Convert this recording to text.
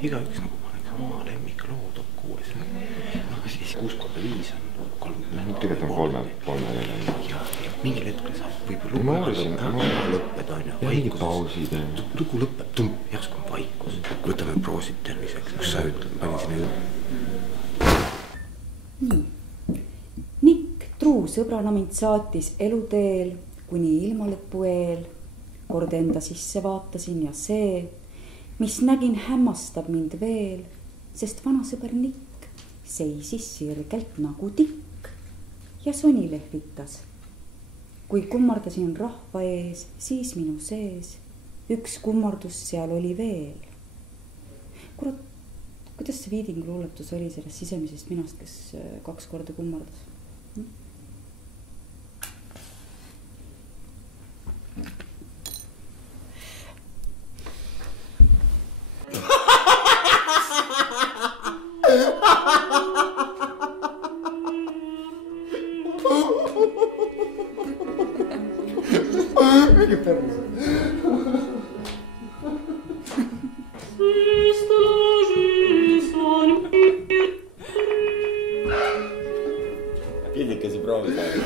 igaüks nagu paneks oma lemmiklood kuulis. Siis 6x5 on 3. Tegelikult on 3-4. Ja mingil hetkel saab võib-olla lõpped on ja pausid. Lugu lõppeb, järsku on vaikus. Võtame proosid terviseks, kus sa ütled, pani sinna juurde. Nii. Nikk truu sõbrana mind saatis eluteel kuni ilmalõpu eel. Kord enda sisse vaatasin ja see, mis nägin, hämmastab mind veel, sest vana sõber Nikk seisis sirgelt nagu tikk ja soni lehvitas. Kui kummardasin rahva ees, siis minu sees üks kummardus seal oli veel. Kurat, kuidas see Viidingu luuletus oli sellest sisemisest minast, kes 2 korda kummardas? Mingi perus. Pildikesi proovi saada.